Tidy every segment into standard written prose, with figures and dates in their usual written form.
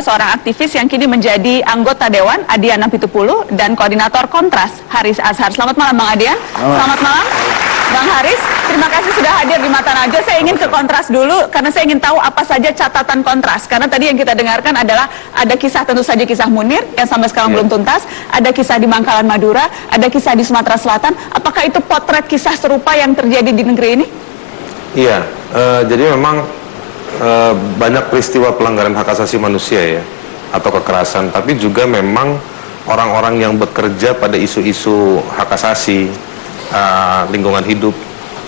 adalah seorang aktivis yang kini menjadi anggota Dewan, Adian Apitupulu, dan koordinator Kontras, Haris Azhar. Selamat malam, Bang Adian. Selamat malam, Bang Haris. Terima kasih sudah hadir di Mata Najwa. Saya ingin ke Kontras dulu, karena saya ingin tahu apa saja catatan Kontras. Karena tadi yang kita dengarkan adalah ada kisah, tentu saja kisah Munir, yang sampai sekarang belum tuntas. Ada kisah di Bangkalan, Madura, ada kisah di Sumatera Selatan. Apakah itu potret kisah serupa yang terjadi di negeri ini? Iya, jadi memang banyak peristiwa pelanggaran hak asasi manusia ya, atau kekerasan, tapi juga memang orang-orang yang bekerja pada isu-isu hak asasi, lingkungan hidup,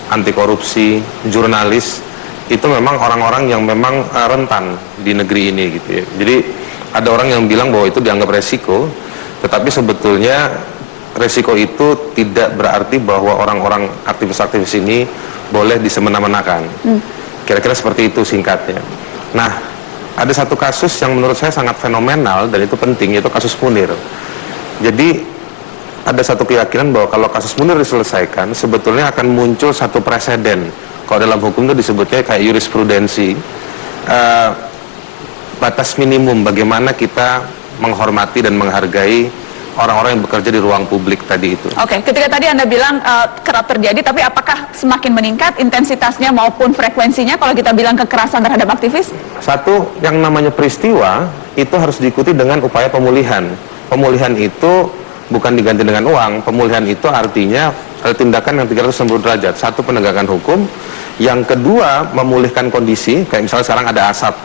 anti korupsi, jurnalis, itu memang orang-orang yang memang rentan di negeri ini gitu ya. Jadi ada orang yang bilang bahwa itu dianggap resiko, tetapi sebetulnya resiko itu tidak berarti bahwa orang-orang aktivis-aktivis ini boleh disemena-menakan. Kira-kira seperti itu singkatnya. Nah, ada satu kasus yang menurut saya sangat fenomenal dan itu penting, yaitu kasus Munir. Jadi ada satu keyakinan bahwa kalau kasus Munir diselesaikan, sebetulnya akan muncul satu preseden. Kalau dalam hukum itu disebutnya kayak jurisprudensi, batas minimum bagaimana kita menghormati dan menghargai orang-orang yang bekerja di ruang publik tadi itu. Oke, ketika tadi Anda bilang kerap terjadi, tapi apakah semakin meningkat intensitasnya maupun frekuensinya kalau kita bilang kekerasan terhadap aktivis? Satu, yang namanya peristiwa itu harus diikuti dengan upaya pemulihan. Pemulihan itu bukan diganti dengan uang. Pemulihan itu artinya ada tindakan yang 360 derajat. Satu, penegakan hukum. Yang kedua, memulihkan kondisi. Kayak misalnya sekarang ada asap,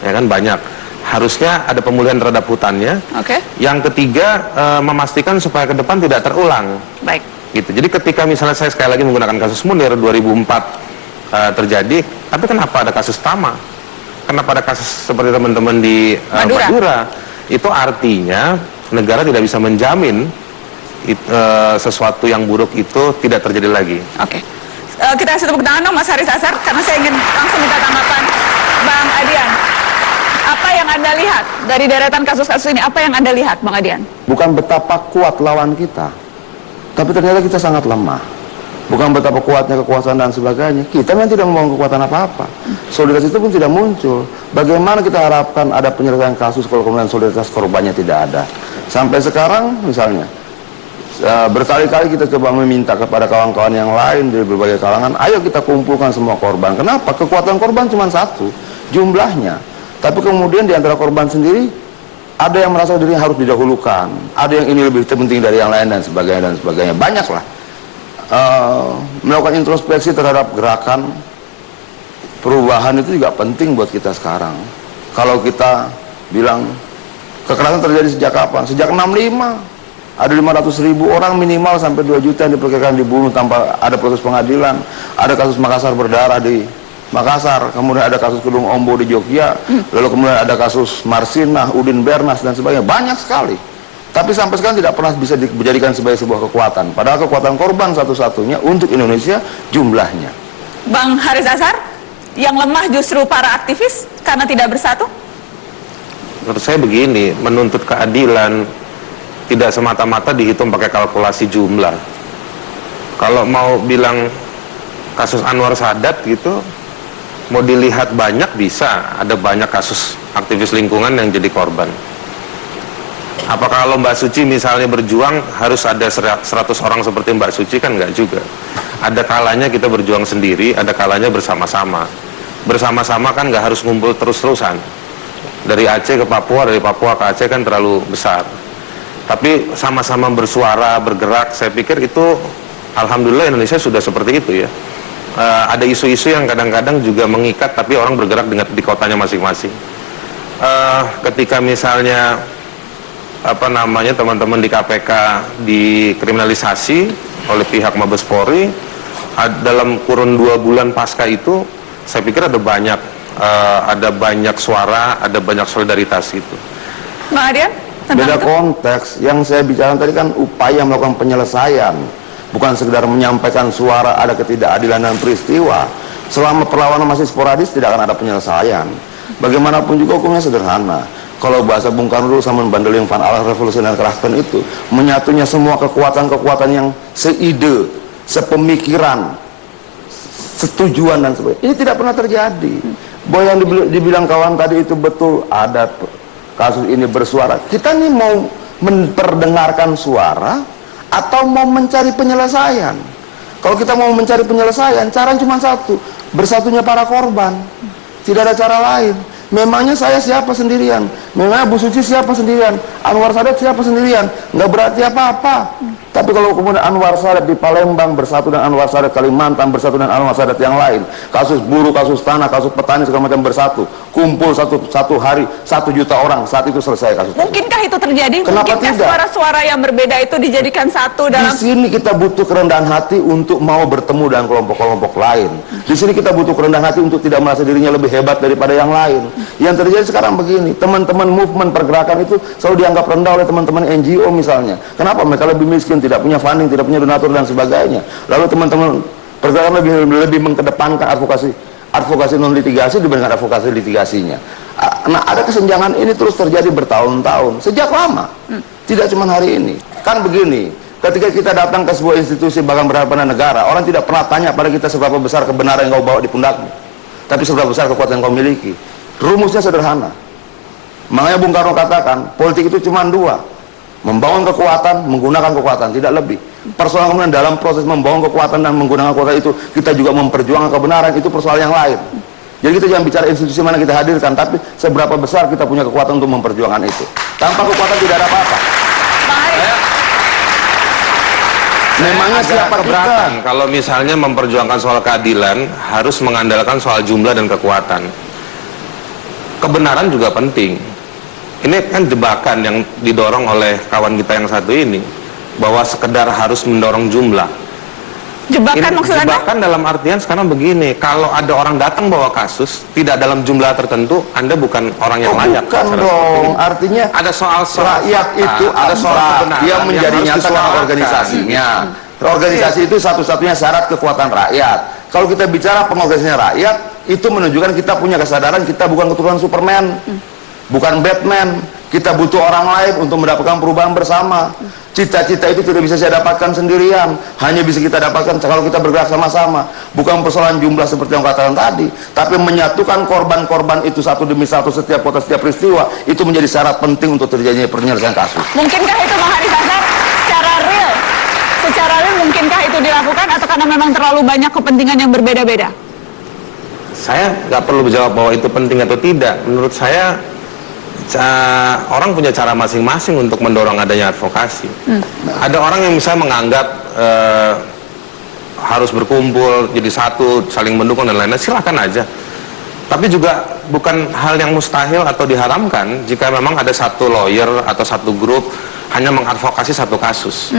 ya kan, banyak. Harusnya ada pemulihan terhadap hutannya. Oke. Yang ketiga, memastikan supaya ke depan tidak terulang. Baik. Gitu. Jadi ketika misalnya saya sekali lagi menggunakan kasus Munir 2004 terjadi, tapi kenapa ada kasus Tama? Kenapa ada kasus seperti teman-teman di Madura? Itu artinya negara tidak bisa menjamin sesuatu yang buruk itu tidak terjadi lagi. Oke. Kita kasih tepuk tangan dong Mas Haris Azhar, karena saya ingin langsung minta tanggapan Bang Adian. Apa yang Anda lihat dari deretan kasus-kasus ini? Apa yang Anda lihat, Bang Adian? Bukan betapa kuat lawan kita, tapi ternyata kita sangat lemah. Bukan betapa kuatnya kekuasaan dan sebagainya, kita memang tidak membangun kekuatan apa-apa. Solidaritas itu pun tidak muncul. Bagaimana kita harapkan ada penyelesaian kasus kalau kemudian solidaritas korbannya tidak ada? Sampai sekarang misalnya, berkali-kali kita coba meminta kepada kawan-kawan yang lain dari berbagai kalangan, ayo kita kumpulkan semua korban. Kenapa? Kekuatan korban cuma satu, jumlahnya. Tapi kemudian di antara korban sendiri, ada yang merasa dirinya harus didahulukan, ada yang ini lebih penting dari yang lain dan sebagainya dan sebagainya. Banyaklah melakukan introspeksi terhadap gerakan perubahan itu juga penting buat kita sekarang. Kalau kita bilang kekerasan terjadi sejak kapan? Sejak 65. Ada 500.000 orang minimal sampai 2 juta yang diperkirakan dibunuh tanpa ada proses pengadilan. Ada kasus Makassar berdarah di Makassar, kemudian ada kasus Kedung Ombo di Jogja, lalu kemudian ada kasus Marsinah, Udin Bernas dan sebagainya, banyak sekali. Tapi sampai sekarang tidak pernah bisa dijadikan sebagai sebuah kekuatan. Padahal kekuatan korban satu-satunya untuk Indonesia jumlahnya. Bang Haris Azhar, yang lemah justru para aktivis karena tidak bersatu? Menurut saya begini, menuntut keadilan tidak semata-mata dihitung pakai kalkulasi jumlah. Kalau mau bilang kasus Anwar Sadat gitu, mau dilihat banyak bisa, ada banyak kasus aktivis lingkungan yang jadi korban. Apakah kalau Mbak Suci misalnya berjuang harus ada 100 orang seperti Mbak Suci? Kan enggak juga. Ada kalanya kita berjuang sendiri, ada kalanya bersama-sama. Bersama-sama kan nggak harus ngumpul terus-terusan. Dari Aceh ke Papua, dari Papua ke Aceh kan terlalu besar. Tapi sama-sama bersuara, bergerak, saya pikir itu alhamdulillah Indonesia sudah seperti itu ya. Ada isu-isu yang kadang-kadang juga mengikat, tapi orang bergerak di kotanya masing-masing. Ketika misalnya teman-teman di KPK dikriminalisasi oleh pihak Mabes Polri, dalam kurun 2 bulan pasca itu, saya pikir ada banyak suara, ada banyak solidaritas gitu. Bang Adian? Beda konteks. Yang saya bicarakan tadi kan upaya melakukan penyelesaian, bukan sekedar menyampaikan suara ada ketidakadilan dan peristiwa. Selama perlawanan masih sporadis tidak akan ada penyelesaian. Bagaimanapun juga hukumnya sederhana. Kalau bahasa Bung Karno dulu sama Bandeling van Allah revolusioner Krachten itu, menyatunya semua kekuatan-kekuatan yang seide, sepemikiran, setujuan dan sebagainya. Ini tidak pernah terjadi. Bahwa yang dibilang kawan tadi itu betul, ada kasus ini bersuara. Kita nih mau memperdengarkan suara atau mau mencari penyelesaian? Kalau kita mau mencari penyelesaian, caranya cuma satu, bersatunya para korban. Tidak ada cara lain. Memangnya saya siapa sendirian? Memangnya Bu Suci siapa sendirian? Anwar Sadat siapa sendirian? Nggak berarti apa-apa. Tapi kalau kemudian Anwar Sadat di Palembang bersatu dengan Anwar Sadat Kalimantan, bersatu dengan Anwar Sadat yang lain, kasus buruh, kasus tanah, kasus petani segala macam bersatu, kumpul satu hari 1 juta orang, saat itu selesai kasus. Mungkinkah itu terjadi? Kenapa Mungkinkah tidak? suara-suara yang berbeda itu dijadikan satu dalam... Di sini kita butuh kerendahan hati untuk mau bertemu dengan kelompok-kelompok lain. Di sini kita butuh kerendahan hati untuk tidak merasa dirinya lebih hebat daripada yang lain. Yang terjadi sekarang begini, teman-teman movement pergerakan itu selalu dianggap rendah oleh teman-teman NGO misalnya. Kenapa? Mereka lebih miskin, tidak punya funding, tidak punya donatur dan sebagainya. Lalu teman-teman pergerakan lebih mengedepankan advokasi non litigasi dibandingkan advokasi litigasinya. Nah, ada kesenjangan ini terus terjadi bertahun-tahun, sejak lama. Tidak cuma hari ini. Kan begini, ketika kita datang ke sebuah institusi bahkan berhadapan negara, orang tidak pernah tanya pada kita seberapa besar kebenaran yang kau bawa di pundakmu, tapi seberapa besar kekuatan yang kau miliki. Rumusnya sederhana. Makanya Bung Karno katakan, politik itu cuma 2. Membangun kekuatan, menggunakan kekuatan, tidak lebih. Persoalan kemudian dalam proses membangun kekuatan dan menggunakan kekuatan itu, kita juga memperjuangkan kebenaran, itu persoalan yang lain. Jadi kita jangan bicara institusi mana kita hadirkan, tapi seberapa besar kita punya kekuatan untuk memperjuangkan itu. Tanpa kekuatan tidak ada apa-apa. Memangnya siapa keberatan kita? kalau misalnya memperjuangkan soal keadilan harus mengandalkan soal jumlah dan kekuatan. Kebenaran juga penting. Ini kan jebakan yang didorong oleh kawan kita yang satu ini, bahwa sekedar harus mendorong jumlah. Jebakan maksudnya? Jebakan dalam artian sekarang begini, kalau ada orang datang bawa kasus tidak dalam jumlah tertentu, Anda bukan orang yang layak. Bukan dong, artinya ada soal rakyat itu ada soal kebenaran dia menjadi yang harus nyata dengan disuarakan. organisasinya. Organisasi itu satu-satunya syarat kekuatan rakyat. Kalau kita bicara pengorganisasian rakyat, itu menunjukkan kita punya kesadaran kita bukan keturunan Superman, bukan Batman. Kita butuh orang lain untuk mendapatkan perubahan bersama. Cita-cita itu tidak bisa saya dapatkan sendirian, hanya bisa kita dapatkan kalau kita bergerak sama-sama. Bukan persoalan jumlah seperti yang katakan tadi, tapi menyatukan korban-korban itu satu demi satu setiap kota, setiap peristiwa, itu menjadi syarat penting untuk terjadinya penyelesaian kasus. Mungkinkah itu Bang Haris Azhar secara real mungkinkah itu dilakukan, atau karena memang terlalu banyak kepentingan yang berbeda-beda? Saya nggak perlu jawab bahwa itu penting atau tidak. Menurut saya orang punya cara masing-masing untuk mendorong adanya advokasi. Ada orang yang misalnya menganggap harus berkumpul jadi satu, saling mendukung dan lain-lain, silakan aja. Tapi juga bukan hal yang mustahil atau diharamkan jika memang ada satu lawyer atau satu grup hanya mengadvokasi satu kasus.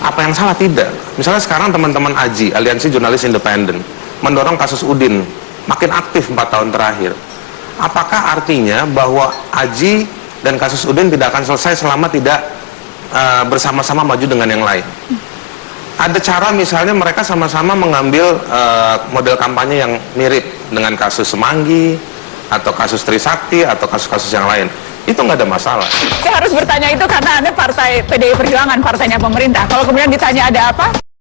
Apa yang salah? Tidak. Misalnya sekarang teman-teman AJI, Aliansi Jurnalis Independen, mendorong kasus Udin makin aktif 4 tahun terakhir. Apakah artinya bahwa AJI dan kasus Udin tidak akan selesai selama tidak bersama-sama maju dengan yang lain? Ada cara misalnya mereka sama-sama mengambil model kampanye yang mirip dengan kasus Semanggi atau kasus Trisakti atau kasus-kasus yang lain. Itu nggak ada masalah. Saya harus bertanya itu karena Anda partai PDI Perjuangan, partainya pemerintah. Kalau kemudian ditanya ada apa?